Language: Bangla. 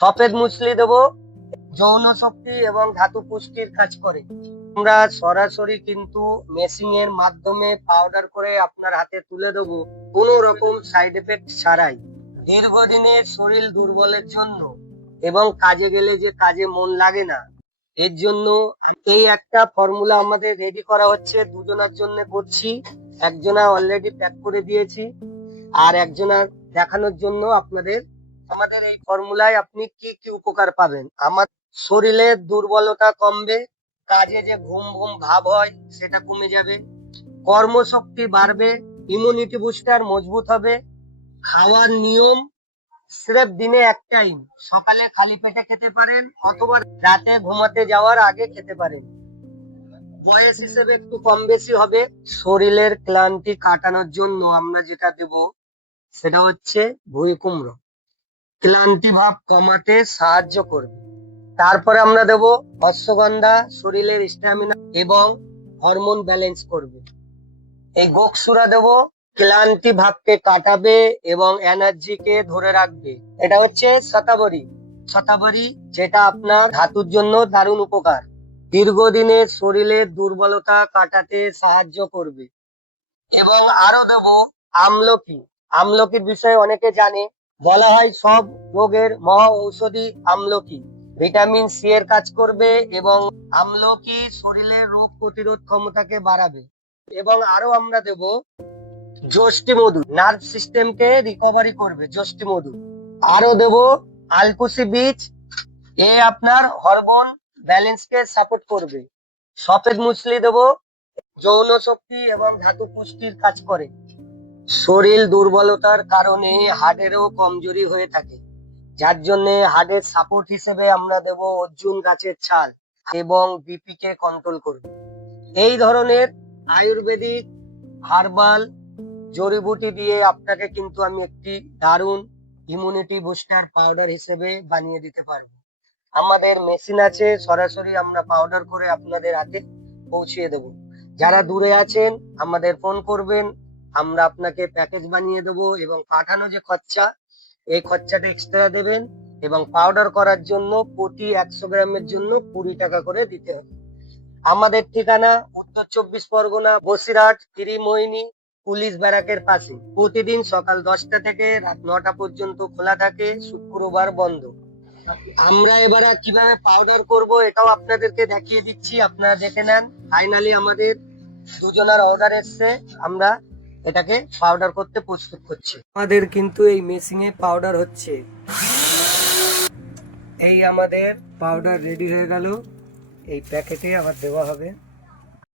সফেদ মুসলি দেবো, যৌন শক্তি এবং ধাতু পুষ্টির কাজ করে। আমরা সরাসরি কিন্তু মেশিং এর মাধ্যমে পাউডার করে আপনার হাতে তুলে দেবো, কোনো রকম সাইড এফেক্ট ছাড়াই। দীর্ঘদিনের শরীর দুর্বলের জন্য এবং কাজে গেলে যে কাজে মন লাগে না, এর জন্য এই একটা ফর্মুলা আমাদের রেডি করা হচ্ছে, দুজনের জন্য করছি। একজনা অলরেডি প্যাক করে দিয়েছি, আর একজনা দেখানোর জন্য আপনাদের। আমাদের এই ফর্মুলায় আপনি কি কি উপকার পাবেন? আমার শরীরের দুর্বলতা কমবে, কাজে যে ঘুম ঘুম ভাব হয় সেটা কমে যাবে, কর্মশক্তি বাড়বে, ইমিউনিটি বুস্টার মজবুত হবে। খাওয়ার নিয়ম সির্ফ দিনে এক টাইম, সকালে খালি পেটে খেতে পারেন অথবা রাতে ঘুমাতে যাওয়ার আগে খেতে পারেন। বয়স হিসেবে একটু কম বেশি হবে। শরীরের ক্লান্তি কাটানোর জন্য আমরা যেটা দেব সেটা হচ্ছে ভুঁই কুমড়ো, ক্লান্তি ভাব কমাতে সাহায্য করবে। তারপরে আমরা দেব অশ্বগন্ধা, শরীরের স্ট্যামিনা এবং হরমোন ব্যালেন্স করবে। এই গোকসুরা দেব, ক্লান্তি ভাবকে কাটাবে এবং এনার্জিকে ধরে রাখবে। এটা হচ্ছে শতাবরী, শতাবরী যেটা আপনার ধাতুর জন্য দারুণ উপকার, দীর্ঘদিনের শরীরের দুর্বলতা কাটাতে সাহায্য করবে। এবং আরো দেব আমলকি। আমলকির বিষয়ে অনেকে জানে, বলা হয় সব রোগের মহা ঔষধি আমলকি। ভিটামিন সি এর কাজ করবে এবং আমলকি শরীরের রোগ প্রতিরোধ ক্ষমতাকে বাড়াবে। এবং আরো আমরা দেব যষ্টি মধু, নার্ভ সিস্টেমকে রিকভারি করবে যষ্টি মধু। আরো দেব আলকুসি বীজ, এ আপনার হরমোন ব্যালেন্স কে সাপোর্ট করবে। সফেদ মুসলি দেব, যৌন শক্তি এবং ধাতু পুষ্টির কাজ করে। শরীর দুর্বলতার কারণে হাড়েরও কমজোরি হয়ে থাকে, যার জন্য হাড়ের সাপোর্ট হিসেবে আমরা দেব অর্জুন গাছের ছাল এবং বিপি কে কন্ট্রোল করবে। এই ধরনের আয়ুর্বেদিক হার্বাল জড়িবুটি দিয়ে আপনাকে কিন্তু আমি একটি দারুণ ইমিউনিটি বুস্টার পাউডার হিসেবে বানিয়ে দিতে পারবো। আমাদের মেশিন আছে, সরাসরি আমরা পাউডার করে আপনাদের হাতে পৌঁছিয়ে দেব। যারা দূরে আছেন আমাদের ফোন করবেন, আমরা আপনাকে প্যাকেজ বানিয়ে দেবো এবং পাঠানো যে খরচা, এই খরচাটা এক্সট্রা দেবেন। এবং পাউডার করার জন্য প্রতি 100 গ্রামের জন্য 20 টাকা করে দিতে হবে। আমাদের ঠিকানা উত্তর 24 পরগনা, বসিরহাট, ত্রিমোহিনী পুলিশ ব্যারাকের পাশে। প্রতিদিন সকাল 10টা থেকে রাত 9টা পর্যন্ত খোলা থাকে, শুক্রবার বন্ধ। আমরা এবারে কিভাবে পাউডার করব এটাও আপনাদেরকে দেখিয়ে দিচ্ছি, আপনারা দেখে নেন। ফাইনালি আমাদের দুজনের অর্ডার এসছে, আমরা এটাকে পাউডার করতে প্রস্তুত করছি। আমাদের কিন্তু এই মেশিনে পাউডার হচ্ছে। এই আমাদের পাউডার রেডি হয়ে গেল, এই প্যাকেটে আবার দেওয়া হবে।